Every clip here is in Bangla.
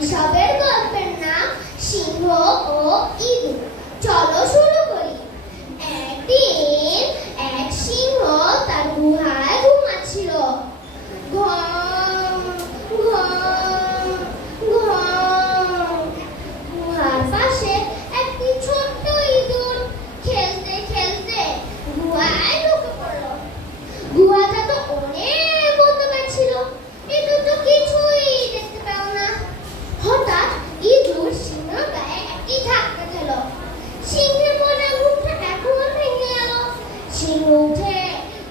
এসবের গল্পের নাম সিংহ ও ইঁদুর। চলো শুরু করি। একদিন এক সিংহ তার গুহায় ঘুমাচ্ছিল। গুহার পাশে একটি ছোট্ট ইঁদুর খেলতে খেলতে গুহায় ঢুকে পড়ল। গুহাটা তো অনেক অন্ধকার ছিল, ইঁদুর তো কিছুই দেখতে পেল না। হঠাৎ ইঁদুর সিংহের গায়ে একটি ধাক্কা খেল। সিংহের মনে ঘুমটা এখন ভেঙে গেল। সিংহ উঠে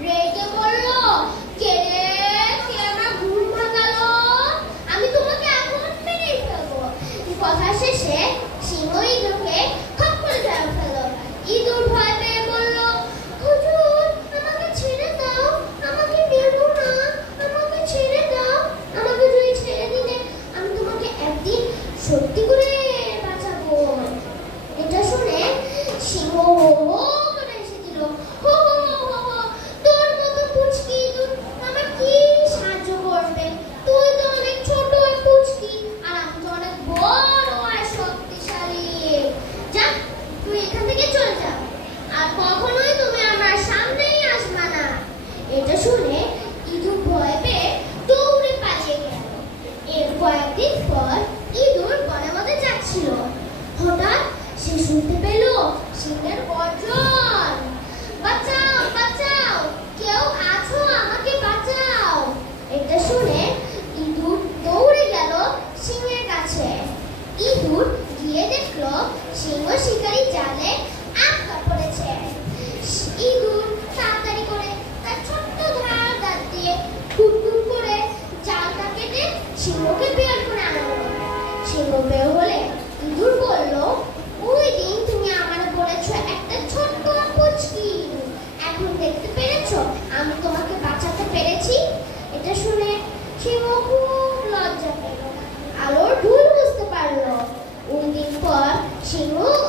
রেগে বলল, কে রে, কে আমার ঘুম ভাঙালো? আমি তোমাকে এখন মেরেই ফেলবো। কথা শেষে সিংহ ইঁদুরকে খপ করে ধরে ফেলল। ইঁদুর ভয় পেয়ে বলল, হুজুর, আমাকে ছেড়ে দাও, আমাকে মেরো না, আমাকে ছেড়ে দাও। আমাকে যদি ছেড়ে দিলে আমি তোমাকে একদিন সত্যি করে বাঁচাবো। এটা শুনে সিংহ হো হো করে এসেছিল। হো হো হো হো, তোর মতো পুচকি ইঁদুর আমার কি সাহায্য করবে? তুই তো অনেক ছোট আর পুচকি, আর আমি তো অনেক বড় আর শক্তিশালী। যা, তুই এখান থেকে চলে যা, আর কখনোই তুমি আমার সামনেই আসবে না। এটা শুনে ইঁদুর ভয় পেয়ে দৌড়ে পালিয়ে গেল। এর কয়েকদিন পর ইঁদুর বনের মধ্যে যাচ্ছিল। হঠাৎ সে শুনতে পেল সিংহের গর্জন। বাঁচাও, বাঁচাও, কেউ আছো, আমাকে বাঁচাও। এটা শুনে ইঁদুর দৌড়ে গেল সিংহের কাছে। ইঁদুর গিয়ে দেখলো সিংহ শিকারী জালে আটকা পড়েছে। ইঁদুর তাড়াতাড়ি করে তার ছোট্ট ধারালো দাঁত দিয়ে টুকটুক করে জালটা কেটে সিংহকে বের করে আনলো। সিংহ বের হলে ইঁদুর বলল, ওই দিন তুমি আমার বলেছো একটা ছোট্ট পুচকি ইঁদুর, এখন দেখতে পেরেছো আমি তোমাকে বাঁচাতে পেরেছি? এটা শুনে সিংহ খুব লজ্জা পেল, আলোর ভুল বুঝতে পারলো। ওই দিন পর সিংহ ও